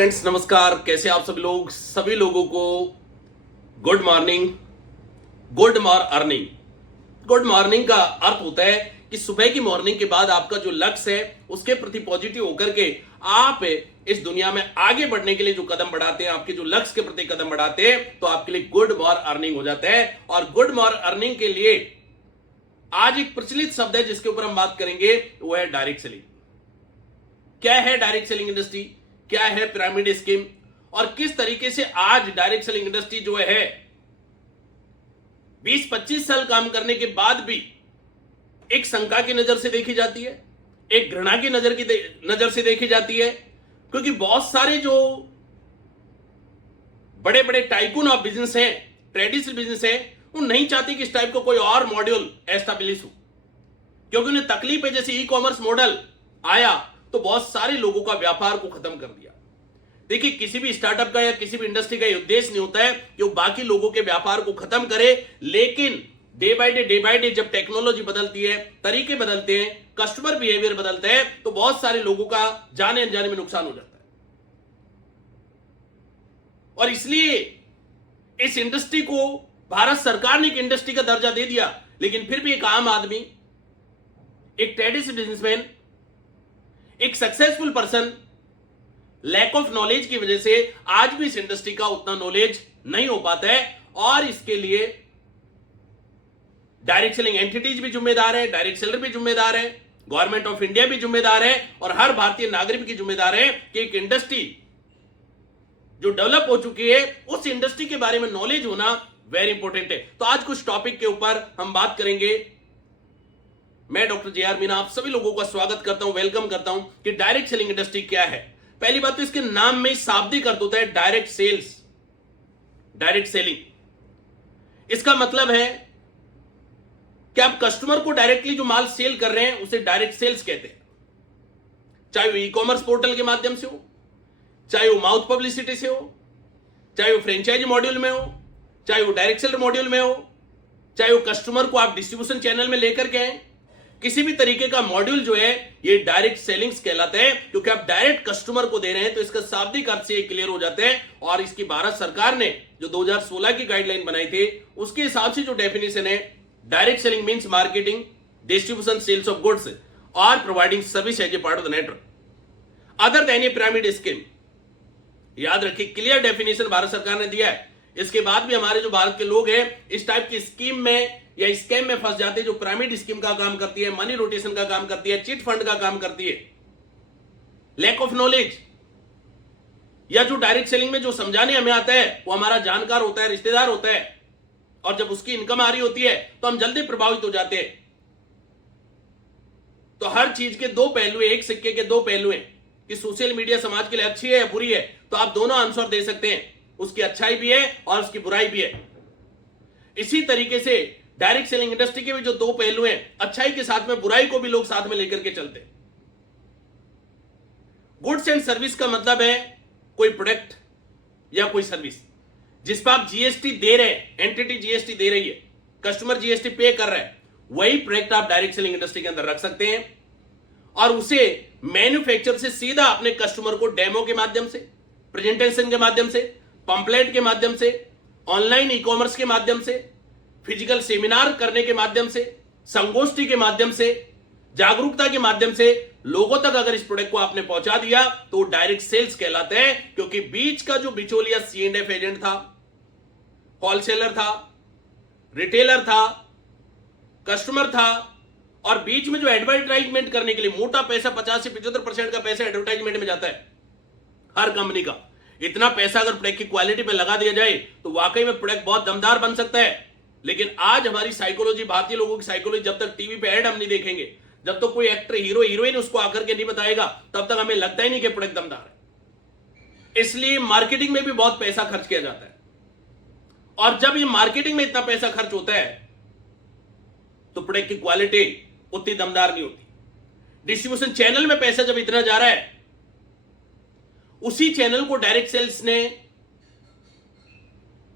Friends, नमस्कार। कैसे आप सभी लोग? सभी लोगों को good morning. Good more earning. Good morning का अर्थ होता है कि सुबह की मॉर्निंग के बाद आपका जो लक्ष्य है उसके प्रति पॉजिटिव होकर के आप इस दुनिया में आगे बढ़ने के लिए जो कदम बढ़ाते हैं, आपके जो लक्ष्य के प्रति कदम बढ़ाते हैं, तो आपके लिए गुड मॉर अर्निंग हो जाता है। और गुड मॉर अर्निंग के लिए आज एक प्रचलित शब्द है जिसके ऊपर हम बात करेंगे, वो है डायरेक्ट सेलिंग। क्या है डायरेक्ट सेलिंग इंडस्ट्री, क्या है पिरामिड स्कीम, और किस तरीके से आज डायरेक्ट सेलिंग इंडस्ट्री जो है 20-25 साल काम करने के बाद भी एक शंका की नजर से देखी जाती है, एक घृणा की नजर से देखी जाती है। क्योंकि बहुत सारे जो बड़े बड़े टाइकून ऑफ बिजनेस हैं, ट्रेडिशनल बिजनेस है, वो नहीं चाहते कि इस टाइप का कोई और मॉड्यूल एस्टैब्लिश हो, क्योंकि उन्हें तकलीफ है। जैसे ई कॉमर्स मॉडल आया तो बहुत सारे लोगों का व्यापार को खत्म कर दिया। देखिए, किसी भी स्टार्टअप का या किसी भी इंडस्ट्री का उद्देश्य नहीं होता है कि वो बाकी लोगों के व्यापार को खत्म करे, लेकिन डे बाय डे जब टेक्नोलॉजी बदलती है, तरीके बदलते हैं, कस्टमर बिहेवियर बदलते हैं, तो बहुत सारे लोगों का जाने अनजाने में नुकसान हो जाता है। और इसलिए इस इंडस्ट्री को भारत सरकार ने एक इंडस्ट्री का दर्जा दे दिया, लेकिन फिर भी एक आम आदमी, एक ट्रेडिशनल बिजनेसमैन, एक successful person lack of knowledge की वजह से आज भी इस इंडस्ट्री का उतना नॉलेज नहीं हो पाता है। और इसके लिए डायरेक्ट सेलिंग एंटिटीज भी जिम्मेदार है, डायरेक्ट सेलर भी जिम्मेदार है, गवर्नमेंट ऑफ इंडिया भी जिम्मेदार है, और हर भारतीय नागरिक की जिम्मेदार है कि एक इंडस्ट्री जो डेवलप हो चुकी है उस इंडस्ट्री के बारे में नॉलेज होना वेरी इंपॉर्टेंट है। तो आज कुछ टॉपिक के ऊपर हम बात करेंगे। मैं डॉक्टर जे आर मीना आप सभी लोगों का स्वागत करता हूं, वेलकम करता हूं कि डायरेक्ट सेलिंग इंडस्ट्री क्या है। पहली बात तो इसके नाम में शाब्दिक अर्थ होता है डायरेक्ट सेल्स, डायरेक्ट सेलिंग। इसका मतलब है कि आप कस्टमर को डायरेक्टली जो माल सेल कर रहे हैं उसे डायरेक्ट सेल्स कहते हैं। चाहे वो ई कॉमर्स पोर्टल के माध्यम से हो, चाहे वो माउथ पब्लिसिटी से हो, चाहे वो फ्रेंचाइजी मॉड्यूल में हो, चाहे वो डायरेक्ट सेलर मॉड्यूल में हो, चाहे वो कस्टमर को आप डिस्ट्रीब्यूशन चैनल में लेकर के आए, किसी भी तरीके का मॉड्यूल जो है ये डायरेक्ट सेलिंग्स कहलाता है। क्योंकि आप डायरेक्ट कस्टमर को दे रहे हैं तो इसका शाब्दिक अर्थ से क्लियर हो जाता है। और इसकी भारत सरकार ने जो 2016 की गाइडलाइन बनाई थी उसके हिसाब से जो डेफिनेशन है, direct selling means marketing, distribution, sales of goods और providing service as a part of the network other than a pyramid scheme. याद रखिए, क्लियर डेफिनेशन भारत सरकार ने दिया है। इसके बाद भी हमारे जो भारत के लोग हैं इस टाइप की स्कीम में या स्कैम में फंस जाते हैं, जो पिरामिड स्कीम का काम करती है, मनी रोटेशन का काम करती है, चिट फंड का काम करती है, लैक ऑफ नॉलेज, या जो डायरेक्ट सेलिंग में जो समझाने हमें आता है वो हमारा जानकार होता है, रिश्तेदार होता है, और जब उसकी इनकम आ रही होती है तो हम जल्दी प्रभावित हो जाते हैं। तो हर चीज के दो पहलू हैं, एक सिक्के के दो पहलू हैं कि सोशल मीडिया समाज के लिए अच्छी है या बुरी है, तो आप दोनों आंसर दे सकते हैं, उसकी अच्छाई भी है और उसकी बुराई भी है। इसी तरीके से डायरेक्ट सेलिंग इंडस्ट्री के भी जो दो पहलू हैं, अच्छाई के साथ में बुराई को भी लोग साथ में लेकर के चलते हैं। गुड्स एंड सर्विस का मतलब है कोई प्रोडक्ट या कोई सर्विस जिस पर आप जीएसटी दे रहे हैं, एंटिटी जीएसटी दे रही है, कस्टमर जीएसटी पे कर रहा है, वही प्रोडक्ट आप डायरेक्ट सेलिंग इंडस्ट्री के अंदर रख सकते हैं और उसे मैन्युफैक्चर से सीधा अपने कस्टमर को डेमो के माध्यम से, प्रेजेंटेशन के माध्यम से, पंपलेट के माध्यम से, ऑनलाइन ई कॉमर्स के माध्यम से, फिजिकल सेमिनार करने के माध्यम से, संगोष्ठी के माध्यम से, जागरूकता के माध्यम से लोगों तक अगर इस प्रोडक्ट को आपने पहुंचा दिया तो डायरेक्ट सेल्स कहलाते हैं। क्योंकि बीच का जो बिचौलिया C&F एजेंट था, होलसेलर था, रिटेलर था, कस्टमर था, और बीच में जो एडवर्टाइजमेंट करने के लिए मोटा पैसा 50 से 75% का पैसा एडवर्टाइजमेंट में जाता है हर कंपनी का। इतना पैसा अगर प्रोडक्ट की क्वालिटी पे लगा दिया जाए तो वाकई में प्रोडक्ट बहुत दमदार बन सकता है। लेकिन आज हमारी साइकोलॉजी, भारतीय लोगों की साइकोलॉजी, जब तक टीवी पे ऐड हम नहीं देखेंगे, जब तक कोई एक्टर, हीरो, हीरोइन उसको आकर के नहीं बताएगा, तब तक हमें लगता ही नहीं कि प्रोडक्ट दमदार है। इसलिए मार्केटिंग में भी बहुत पैसा खर्च किया जाता है, और जब ये मार्केटिंग में इतना पैसा खर्च होता है तो प्रोडक्ट की क्वालिटी उतनी दमदार नहीं होती। डिस्ट्रीब्यूशन चैनल में पैसा जब इतना जा रहा है, उसी चैनल को डायरेक्ट सेल्स ने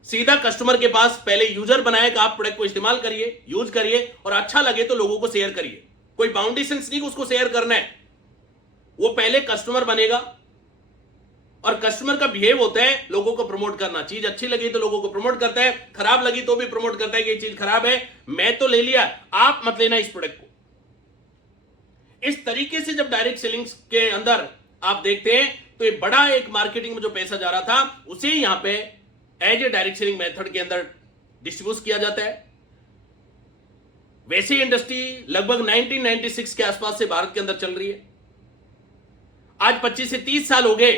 सीधा कस्टमर के पास पहले यूजर बनाया कि आप प्रोडक्ट को इस्तेमाल करिए, यूज करिए, और अच्छा लगे तो लोगों को शेयर करिए। कोई बाउंडेशंस नहीं कि उसको शेयर करना है, वो पहले कस्टमर बनेगा और कस्टमर का बिहेव होता है लोगों को प्रमोट करना। चीज अच्छी लगी तो लोगों को प्रमोट करता है, खराब लगी तो भी प्रमोट करता है कि ये चीज खराब है, मैं तो ले लिया, आप मत लेना इस प्रोडक्ट को। इस तरीके से जब डायरेक्ट सेलिंग के अंदर आप देखते हैं तो ये बड़ा एक मार्केटिंग में जो पैसा जा रहा था उसे यहां पे as a direct selling method के अंदर डिस्ट्रीब्यूट किया जाता है। वैसे इंडस्ट्री लगभग 1996 के आसपास से भारत के अंदर चल रही है। आज 25 से 30 साल हो गए,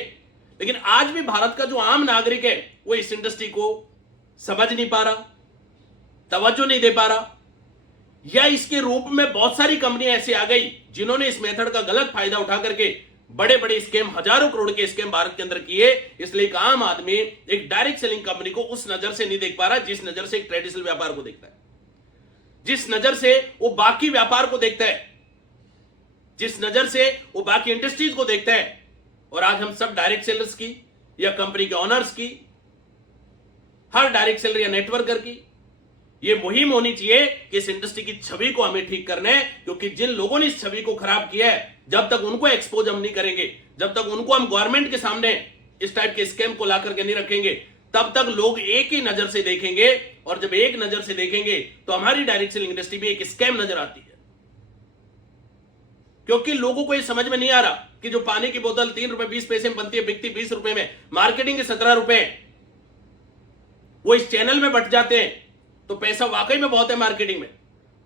लेकिन आज भी भारत का जो आम नागरिक है वो इस इंडस्ट्री को समझ नहीं पा रहा, तवज्जो नहीं दे पा रहा, या इसके रूप में बहुत सारी कंपनियां ऐसी आ गई जिन्होंने इस मेथड का गलत फायदा उठा करके बड़े बड़े स्कैम, हजारों करोड़ के स्कैम भारत के अंदर किए। इसलिए एक आम आदमी एक डायरेक्ट सेलिंग कंपनी को उस नजर से नहीं देख पा रहा जिस नजर से एक ट्रेडिशनल व्यापार को देखता है, जिस नजर से वो बाकी व्यापार को देखता है, जिस नजर से वो बाकी इंडस्ट्रीज को देखता है। और आज हम सब डायरेक्ट सेलर्स की या कंपनी के ओनर्स की, हर डायरेक्ट सेलर या नेटवर्कर की ये मुहिम होनी चाहिए कि इस इंडस्ट्री की छवि को हमें ठीक करना है, क्योंकि जिन लोगों ने इस छवि को खराब किया है, जब तक उनको एक्सपोज हम नहीं करेंगे, जब तक उनको हम गवर्नमेंट के सामने इस टाइप के स्कैम को ला करके नहीं रखेंगे, तब तक लोग एक ही नजर से देखेंगे। और जब एक नजर से देखेंगे तो हमारी डायरेक्ट सेलिंग इंडस्ट्री भी एक स्कैम नजर आती है, क्योंकि लोगों को यह समझ में नहीं आ रहा कि जो पानी की बोतल 3 रुपए 20 पैसे में बनती है, बिकती 20 रुपए में, मार्केटिंग के 17 रुपए, वो इस चैनल में बट जाते हैं तो पैसा वाकई में बहुत है मार्केटिंग में।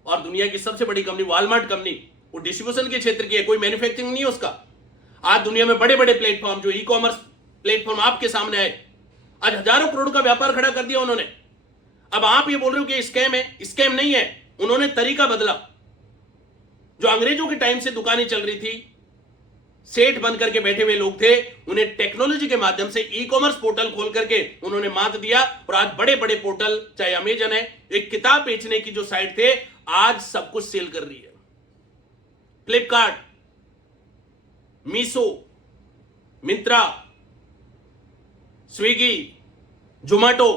और दुनिया की सबसे बड़ी कंपनी वॉलमार्ट कंपनी, वो डिस्ट्रीब्यूशन के क्षेत्र की है, कोई मैन्युफैक्चरिंग नहीं है उसका। आज दुनिया में बड़े बड़े प्लेटफॉर्म, जो ई कॉमर्स प्लेटफॉर्म आपके सामने आए, आज हजारों करोड़ का व्यापार खड़ा कर दिया उन्होंने। अब आप ये बोल रहे हो कि स्कैम है, स्कैम नहीं है, उन्होंने तरीका बदला। जो अंग्रेजों के टाइम से दुकानें चल रही थी, सेठ बन करके बैठे हुए लोग थे, उन्हें टेक्नोलॉजी के माध्यम से ई कॉमर्स पोर्टल खोल करके उन्होंने मात दिया। और आज बड़े बड़े पोर्टल, चाहे अमेजन है, एक किताब बेचने की जो साइट थे, आज सब कुछ सेल कर रही है। फ्लिपकार्ट, मीशो, मिंत्रा, स्विगी, जोमेटो,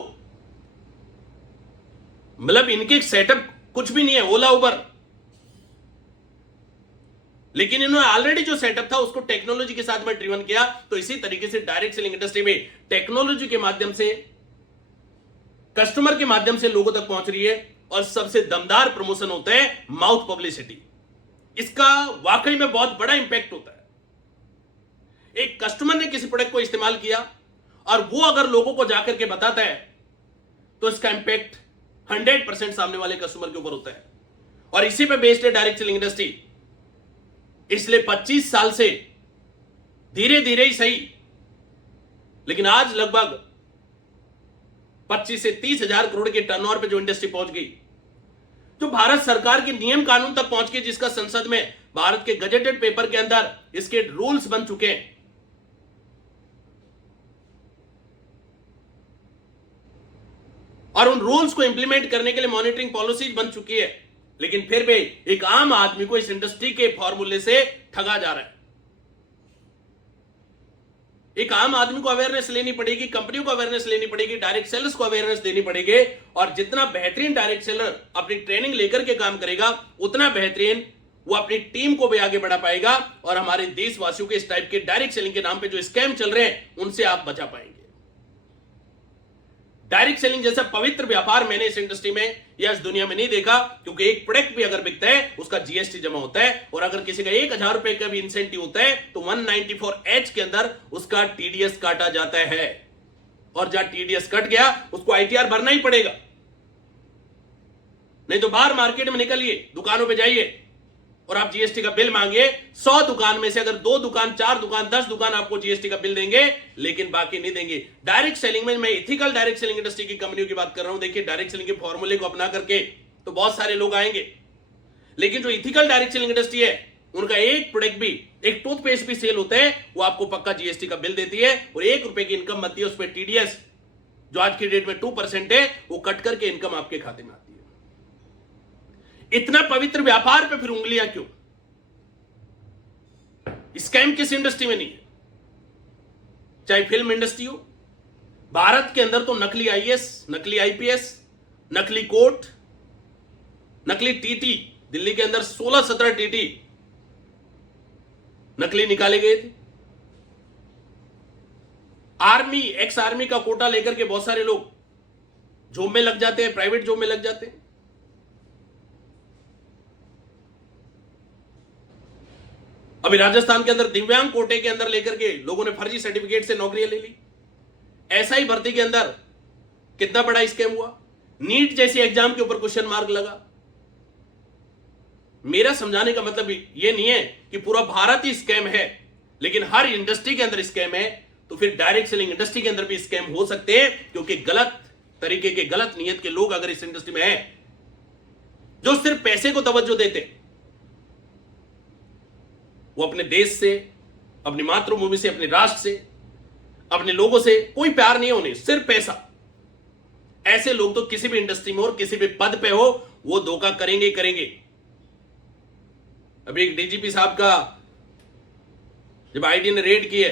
मतलब इनके सेटअप कुछ भी नहीं है, ओला उबर, लेकिन इन्होंने ऑलरेडी जो सेटअप था उसको टेक्नोलॉजी के साथ में ड्रिवन किया। तो इसी तरीके से डायरेक्ट सेलिंग इंडस्ट्री में टेक्नोलॉजी के माध्यम से, कस्टमर के माध्यम से लोगों तक पहुंच रही है। और सबसे दमदार प्रमोशन होता है माउथ पब्लिसिटी। इसका वाकई में बहुत बड़ा इंपैक्ट होता है। एक कस्टमर ने किसी प्रोडक्ट को इस्तेमाल किया और वो अगर लोगों को जाकर के बताता है तो इसका इंपैक्ट 100% सामने वाले कस्टमर के ऊपर होता है। और इसी पे बेस्ड है डायरेक्ट सेलिंग इंडस्ट्री। इसलिए 25 साल से धीरे धीरे ही सही, लेकिन आज लगभग 25 से 30 हजार करोड़ के टर्नओवर पे जो इंडस्ट्री पहुंच गई, जो भारत सरकार के नियम कानून तक पहुंच गई, जिसका संसद में भारत के गजेटेड पेपर के अंदर इसके रूल्स बन चुके हैं। और उन रूल्स को इंप्लीमेंट करने के लिए मॉनिटरिंग पॉलिसीज बन चुकी है, लेकिन फिर भी एक आम आदमी को इस इंडस्ट्री के फॉर्मूले से ठगा जा रहा है। एक आम आदमी को अवेयरनेस लेनी पड़ेगी, कंपनियों को अवेयरनेस लेनी पड़ेगी, डायरेक्ट सेलर्स को अवेयरनेस देनी पड़ेगी। और जितना बेहतरीन डायरेक्ट सेलर अपनी ट्रेनिंग लेकर के काम करेगा, उतना बेहतरीन वो अपनी टीम को भी आगे बढ़ा पाएगा। और हमारे देशवासियों के इस टाइप के डायरेक्ट सेलिंग के नाम पे जो स्कैम चल रहे हैं, उनसे आप बचा पाएंगे। डायरेक्ट सेलिंग जैसा पवित्र व्यापार मैंने इस इंडस्ट्री में या इस दुनिया में नहीं देखा, क्योंकि एक प्रोडक्ट भी अगर बिकता है उसका जीएसटी जमा होता है। और अगर किसी का 1000 रुपए का भी इंसेंटिव होता है तो 194H के अंदर उसका टीडीएस काटा जाता है। और जहां टीडीएस कट गया उसको आईटीआर भरना ही पड़ेगा। नहीं तो बाहर मार्केट में निकलिए, दुकानों पे जाइए और आप जीएसटी का बिल मांगिए, 100 दुकान में से अगर 2 दुकान, 4 दुकान, 10 दुकान आपको जीएसटी का बिल देंगे, लेकिन बाकी नहीं देंगे। डायरेक्ट सेलिंग में मैं इथिकल डायरेक्ट सेलिंग इंडस्ट्री की कंपनियों की बात कर रहा हूं। देखिए, डायरेक्ट सेलिंग के फॉर्मूले को अपना करके तो बहुत सारे लोग आएंगे, लेकिन जो इथिकल डायरेक्ट सेलिंग इंडस्ट्री है, उनका एक प्रोडक्ट भी, एक टूथपेस्ट भी सेल होता है, वो आपको पक्का जीएसटी का बिल देती है। और 1 रुपए की इनकम बनती है, उस पर टीडीएस जो आज की डेट में 2% है, वो कट करके इनकम आपके खाते में आती है। इतना पवित्र व्यापार पे फिर उंगलियां क्यों? स्कैम किस इंडस्ट्री में नहीं है? चाहे फिल्म इंडस्ट्री हो, भारत के अंदर तो नकली आईएएस, नकली आईपीएस, नकली कोर्ट, नकली टीटी, दिल्ली के अंदर 16-17 टीटी नकली निकाले गए थे। आर्मी, एक्स आर्मी का कोटा लेकर के बहुत सारे लोग जॉब में लग जाते हैं, प्राइवेट जॉब में लग जाते हैं। अभी राजस्थान के अंदर दिव्यांग कोटे के अंदर लेकर के लोगों ने फर्जी सर्टिफिकेट से नौकरियां ले ली। ऐसा ही भर्ती के अंदर कितना बड़ा स्कैम हुआ, नीट जैसी एग्जाम के ऊपर क्वेश्चन मार्क लगा। मेरा समझाने का मतलब यह नहीं है कि पूरा भारत ही स्कैम है, लेकिन हर इंडस्ट्री के अंदर स्कैम है, तो फिर डायरेक्ट सेलिंग इंडस्ट्री के अंदर भी स्कैम हो सकते हैं, क्योंकि गलत तरीके के, गलत नियत के लोग अगर इस इंडस्ट्री में हैं, जो सिर्फ पैसे को तवज्जो देते, वो अपने देश से, अपनी मातृभूमि से, अपने राष्ट्र से, अपने लोगों से कोई प्यार नहीं है उन्हें, सिर्फ पैसा। ऐसे लोग तो किसी भी इंडस्ट्री में और किसी भी पद पे हो, वो धोखा करेंगे करेंगे। अभी एक डीजीपी साहब का जब आईडी ने रेड की है,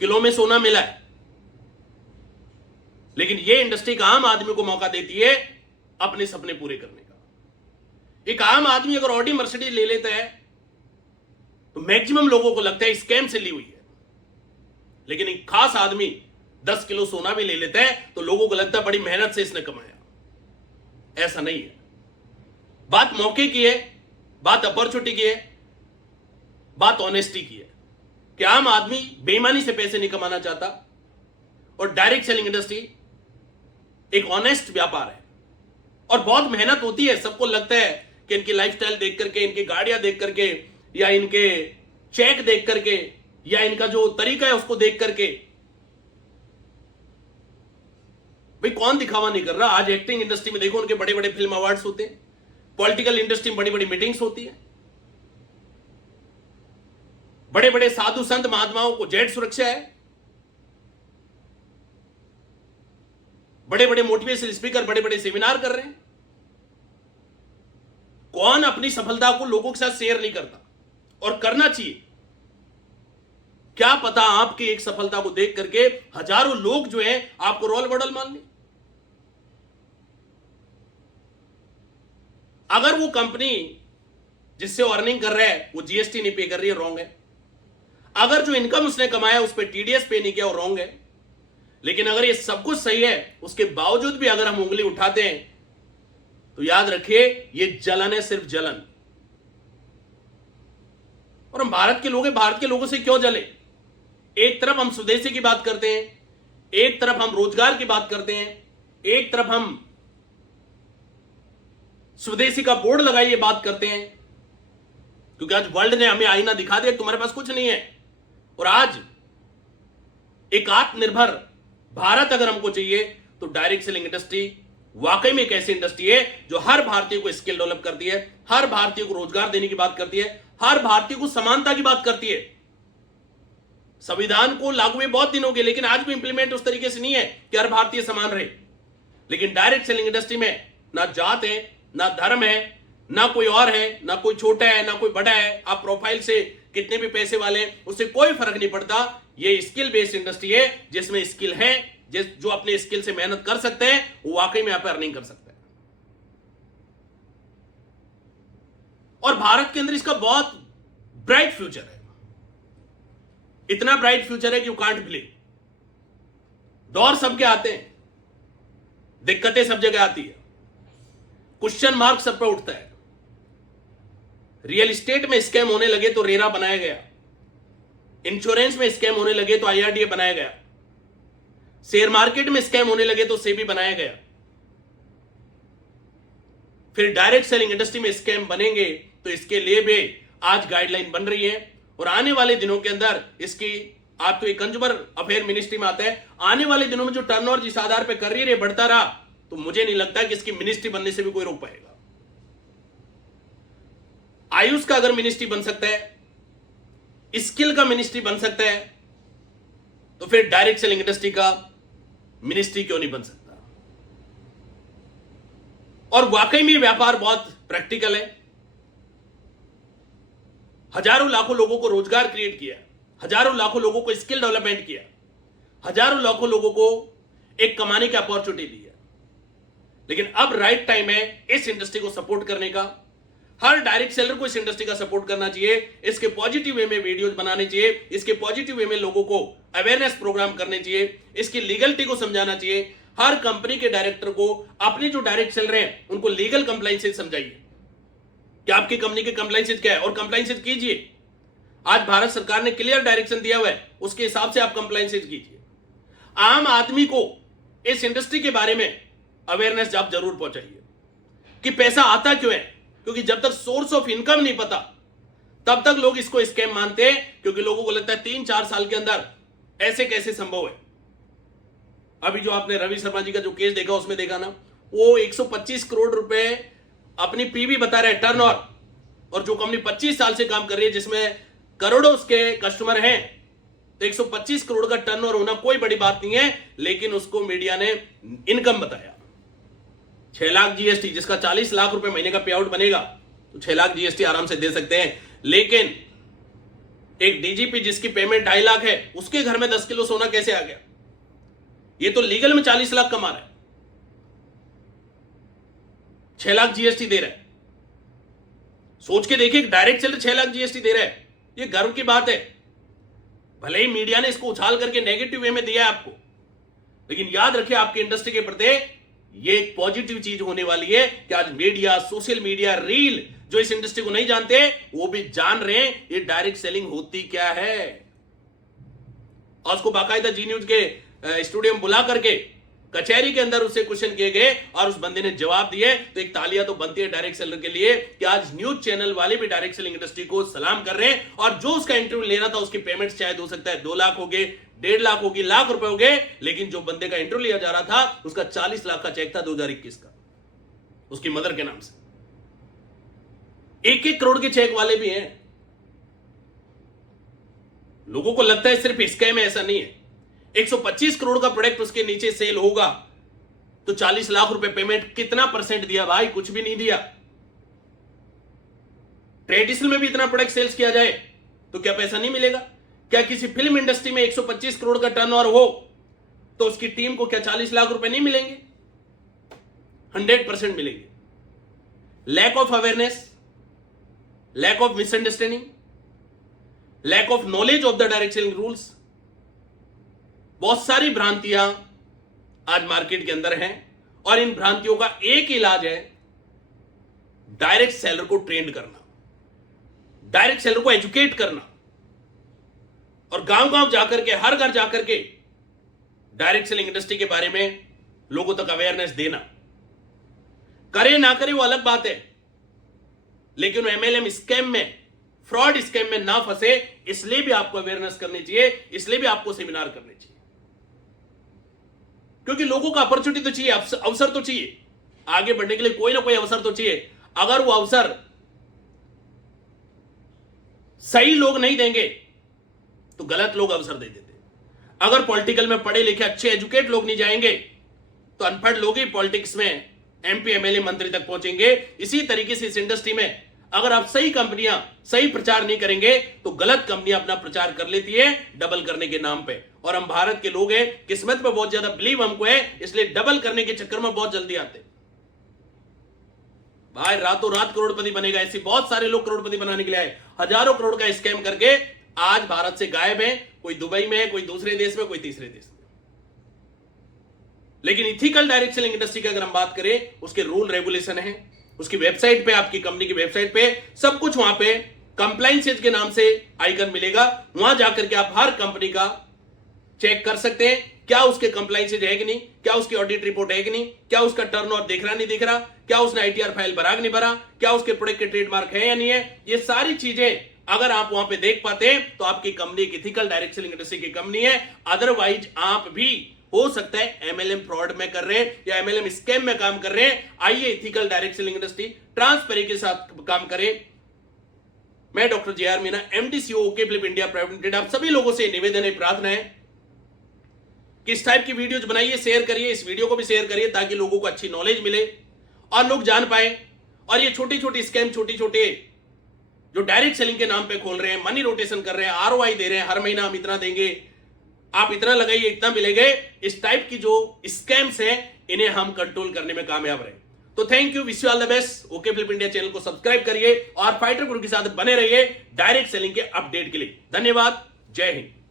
किलो में सोना मिला है, लेकिन ये इंडस्ट्री एक आम आदमी को मौका देती है अपने सपने पूरे करने का। एक आम आदमी अगर ऑडी मर्सिडीज ले लेता है तो मैक्सिमम लोगों को लगता है स्कैम से ली हुई है, लेकिन एक खास आदमी 10 किलो सोना भी ले लेता है तो लोगों को लगता है बड़ी मेहनत से इसने कमाया। ऐसा नहीं है। बात मौके की है, बात अपॉर्चुनिटी की है, बात ऑनेस्टी की है कि आम आदमी बेईमानी से पैसे नहीं कमाना चाहता, और डायरेक्ट सेलिंग इंडस्ट्री एक ऑनेस्ट व्यापार है और बहुत मेहनत होती है। सबको लगता है कि इनकी लाइफस्टाइल देख करके, इनकी गाड़ियां देख करके, या इनके चेक देख करके, या इनका जो तरीका है उसको देख करके, भाई कौन दिखावा नहीं कर रहा। आज एक्टिंग इंडस्ट्री में देखो, उनके बड़े बड़े फिल्म अवार्ड्स होते हैं, पॉलिटिकल इंडस्ट्री में बड़ी बड़ी मीटिंग्स होती है, बड़े बड़े साधु संत महात्माओं को जेट सुरक्षा है, बड़े बड़े मोटिवेशनल स्पीकर बड़े बड़े सेमिनार कर रहे हैं। कौन अपनी सफलता को लोगों के साथ शेयर नहीं करता, और करना चाहिए। क्या पता आपकी एक सफलता को देख करके हजारों लोग जो है आपको रोल मॉडल मान लें। अगर वो कंपनी जिससे वो अर्निंग कर रहा है वो जीएसटी नहीं पे कर रही है, रॉन्ग है। अगर जो इनकम उसने कमाया उस पर टीडीएस पे नहीं किया, वो रॉन्ग है। लेकिन अगर ये सब कुछ सही है, उसके बावजूद भी अगर हम उंगली उठाते हैं तो याद रखिए ये जलन है, सिर्फ जलन। और हम भारत के लोग हैं, भारत के लोगों से क्यों जले। एक तरफ हम स्वदेशी की बात करते हैं, एक तरफ हम रोजगार की बात करते हैं, एक तरफ हम स्वदेशी का बोर्ड लगाइए बात करते हैं, क्योंकि आज वर्ल्ड ने हमें आईना दिखा दिया तुम्हारे पास कुछ नहीं है। और आज एक आत्मनिर्भर भारत अगर हमको चाहिए तो डायरेक्ट सेलिंग इंडस्ट्री वाकई में एक ऐसी इंडस्ट्री है जो हर भारतीय को स्किल डेवलप करती है, हर भारतीय को रोजगार देने की बात करती है, हर भारतीय को समानता की बात करती है। संविधान को लागू हुए बहुत दिन हो गए, लेकिन आज भी इंप्लीमेंट उस तरीके से नहीं है कि हर भारतीय समान रहे। लेकिन डायरेक्ट सेलिंग इंडस्ट्री में ना जात है, ना धर्म है, ना कोई और है, ना कोई छोटा है, ना कोई बड़ा है। आप प्रोफाइल से कितने भी पैसे वाले, उससे कोई फर्क नहीं पड़ता। ये स्किल बेस्ड इंडस्ट्री है जिसमें स्किल है, जो अपने स्किल से मेहनत कर सकते हैं वो वाकई में यहां पर अर्निंग कर सकते हैं। और भारत के अंदर इसका बहुत ब्राइट फ्यूचर है, इतना ब्राइट फ्यूचर है कि यू कांट बिलीव। दौर सबके आते हैं, दिक्कतें सब जगह आती है, क्वेश्चन मार्क सब पे उठता है। रियल एस्टेट में स्कैम होने लगे तो रेरा बनाया गया, इंश्योरेंस में स्कैम होने लगे तो आईआरडीए बनाया गया, शेयर मार्केट में स्कैम होने लगे तो सेबी बनाया गया। फिर डायरेक्ट सेलिंग इंडस्ट्री में स्कैम बनेंगे तो इसके लिए भी आज गाइडलाइन बन रही है। और आने वाले दिनों के अंदर इसकी, आप तो एक कंज्यूमर अफेयर मिनिस्ट्री में आता है, आने वाले दिनों में जो टर्नओवर जिस आधार पर कर रही है बढ़ता रहा तो मुझे नहीं लगता कि इसकी मिनिस्ट्री बनने से भी कोई रोक पाएगा। आयुष का अगर मिनिस्ट्री बन सकता है, स्किल का मिनिस्ट्री बन सकता है, तो फिर डायरेक्ट सेलिंग इंडस्ट्री का मिनिस्ट्री क्यों नहीं बन सकता। और वाकई में व्यापार बहुत प्रैक्टिकल है। हजारों लाखों लोगों को रोजगार क्रिएट किया, हजारों लाखों लोगों को स्किल डेवलपमेंट किया, हजारों लाखों लोगों को एक कमाने की अपॉर्चुनिटी दी है। लेकिन अब राइट टाइम है इस इंडस्ट्री को सपोर्ट करने का, हर डायरेक्ट सेलर को इस इंडस्ट्री का सपोर्ट करना चाहिए, इसके पॉजिटिव वे में वीडियोस बनाने चाहिए, इसके पॉजिटिव वे में लोगों को अवेयरनेस प्रोग्राम करने चाहिए, इसकी लीगलिटी को समझाना चाहिए। हर कंपनी के डायरेक्टर को अपने जो डायरेक्ट सेलर हैं उनको लीगल कंप्लायंसेस समझाइए कि आपकी कंपनी के कंप्लायंसेस क्या है और कंप्लायंसेस कीजिए। आज भारत सरकार ने क्लियर डायरेक्शन दिया हुआ है, उसके हिसाब से आप कंप्लायंसेस कीजिए। आम आदमी को इस इंडस्ट्री के बारे में अवेयरनेस आप जरूर पहुंचाइए कि पैसा आता क्यों है, क्योंकि जब तक सोर्स ऑफ इनकम नहीं पता तब तक लोग इसको स्कैम मानते हैं, क्योंकि लोगों को लगता है 3-4 साल के अंदर ऐसे कैसे संभव है। अभी जो आपने रवि शर्मा जी का जो केस देखा उसमें देखा ना, वो 125 करोड़ रुपए अपनी पीवी बता रहे टर्नओवर, और जो कंपनी 25 साल से काम कर रही है जिसमें करोड़ों उसके कस्टमर हैं, तो 125 करोड़ का टर्नओवर होना कोई बड़ी बात नहीं है, लेकिन उसको मीडिया ने इनकम बताया 6 लाख जीएसटी, जिसका 40 लाख रुपए महीने का पे आउट बनेगा तो 6 लाख जीएसटी आराम से दे सकते हैं। लेकिन एक डीजीपी जिसकी पेमेंट 2.5 लाख है, उसके घर में 10 किलो सोना कैसे आ गया? ये तो लीगल में 40 लाख कमा रहा है, 6 लाख जीएसटी दे रहा है। सोच के देखिए, डायरेक्ट सेलर 6 लाख जीएसटी दे रहा है, ये गर्व की बात है। भले ही मीडिया ने इसको उछाल करके नेगेटिव वे में दिया है आपको, लेकिन याद रखिए आपकी इंडस्ट्री के प्रति ये एक पॉजिटिव चीज होने वाली है कि आज मीडिया, सोशल मीडिया, रील, जो इस इंडस्ट्री को नहीं जानते वो भी जान रहे हैं ये डायरेक्ट सेलिंग होती क्या है। और उसको बाकायदा जी न्यूज के स्टूडियो में बुला करके कचहरी के अंदर उससे क्वेश्चन किए गए और उस बंदे ने जवाब दिए, तो एक तालियां तो बनती है डायरेक्ट सेलर के लिए कि आज न्यूज चैनल वाले भी डायरेक्ट सेलिंग इंडस्ट्री को सलाम कर रहे हैं। और जो उसका इंटरव्यू ले रहा था उसकी पेमेंट शायद हो सकता है 2 लाख हो गए, 1.5 लाख होगी, लाख रुपए हो गए, लेकिन जो बंदे का इंटरव्यू लिया जा रहा था उसका 40 लाख का चेक था 2021 का, उसकी मदर के नाम से। 1-1 करोड़ के चेक वाले भी हैं। लोगों को लगता है सिर्फ स्कैम है, ऐसा नहीं है। 125 करोड़ का प्रोडक्ट उसके नीचे सेल होगा तो 40 लाख रुपए पेमेंट कितना परसेंट दिया भाई? कुछ भी नहीं दिया। ट्रेडिशनल में भी इतना प्रोडक्ट सेल्स किया जाए तो क्या पैसा नहीं मिलेगा? क्या किसी फिल्म इंडस्ट्री में 125 करोड़ का टर्नओवर हो तो उसकी टीम को क्या 40 लाख रुपए नहीं मिलेंगे? 100% मिलेंगे। Lack of awareness, lack of misunderstanding, lack of knowledge of the direct selling rules, बहुत सारी भ्रांतियां आज मार्केट के अंदर हैं और इन भ्रांतियों का एक इलाज है डायरेक्ट सेलर को ट्रेन करना, डायरेक्ट सेलर को एजुकेट करना और गांव-गांव जाकर के, हर घर जाकर के डायरेक्ट सेलिंग इंडस्ट्री के बारे में लोगों तक अवेयरनेस देना। करे ना करे वो अलग बात है, लेकिन एमएलएम स्कैम में, फ्रॉड स्कैम में ना फंसे, इसलिए भी आपको अवेयरनेस करनी चाहिए, इसलिए भी आपको सेमिनार करने चाहिए। क्योंकि लोगों को अपॉर्चुनिटी तो चाहिए, अवसर तो चाहिए, आगे बढ़ने के लिए कोई ना कोई अवसर तो चाहिए। अगर वो अवसर सही लोग नहीं देंगे तो गलत लोग अवसर दे देते। अगर पॉलिटिकल में पढ़े लिखे अच्छे एजुकेट लोग नहीं जाएंगे तो अनपढ़ लोग ही पॉलिटिक्स में एमपी, एमएलए, मंत्री तक पहुंचेंगे। इसी तरीके से इस इंडस्ट्री में अगर आप सही कंपनियां सही प्रचार नहीं करेंगे तो गलत कंपनियां अपना प्रचार कर लेती है डबल करने के नाम पे। और हम भारत के लोग हैं, किस्मत पे बहुत ज्यादा बिलीव हमको है, इसलिए डबल करने के चक्कर में बहुत जल्दी आते। भाई रातों रात करोड़पति बनेगा, ऐसे बहुत सारे लोग करोड़पति बनाने के लिए आए, हजारों करोड़ का स्कैम करके आज भारत से गायब है। कोई दुबई में है, कोई दूसरे देश में, कोई तीसरे देश में। लेकिन इथिकल डायरेक्ट सेलिंग इंडस्ट्री की अगर हम बात करें, उसके रूल रेगुलेशन है, उसकी वेबसाइट पे, आपकी कंपनी की वेबसाइट पे सब कुछ, वहां पे कंप्लायंसेस के नाम से आइकन मिलेगा। वहां जाकर के आप हर कंपनी का चेक कर सकते हैं, क्या उसके कंप्लायंसेस है कि नहीं, क्या उसकी ऑडिट रिपोर्ट है कि नहीं, क्या उसका टर्नओवर दिख रहा नहीं दिख रहा, क्या उसने आईटीआर फाइल भरा नहीं भरा, क्या उसके प्रोडक्ट के ट्रेडमार्क है या नहीं है। ये सारी चीजें अगर आप वहां पे देख पाते हैं तो आपकी कंपनी एक इथिकल डायरेक्ट सेलिंग इंडस्ट्री की कंपनी है। अदरवाइज आप भी हो सकता है एमएलएम फ्रॉड में कर रहे हैं या एमएलएम स्कैम में काम कर रहे हैं। आइए ethical direct selling industry transparency के साथ काम करें। मैं doctor J are Meena, MD CEO okay flip India private limited, आप सभी लोगों से निवेदन है, प्रार्थना है कि इस टाइप की वीडियोज बनाइए, शेयर करिए, इस वीडियो को भी शेयर करिए ताकि लोगों को अच्छी नॉलेज मिले और लोग जान पाए। और ये छोटी छोटी स्कैम, छोटी छोटे जो डायरेक्ट सेलिंग के नाम पे खोल रहे हैं, मनी रोटेशन कर रहे हैं, आरओआई दे रहे हैं, हर महीना हम इतना देंगे, आप इतना लगाइए, इतना मिलेंगे, इस टाइप की जो स्कैम्स हैं इन्हें हम कंट्रोल करने में कामयाब रहे। तो thank you, wish you all the best. Okay flip India channel को सब्सक्राइब करिए और फाइटर गुरु के साथ बने रहिए डायरेक्ट सेलिंग के अपडेट के लिए। धन्यवाद, जय हिंद।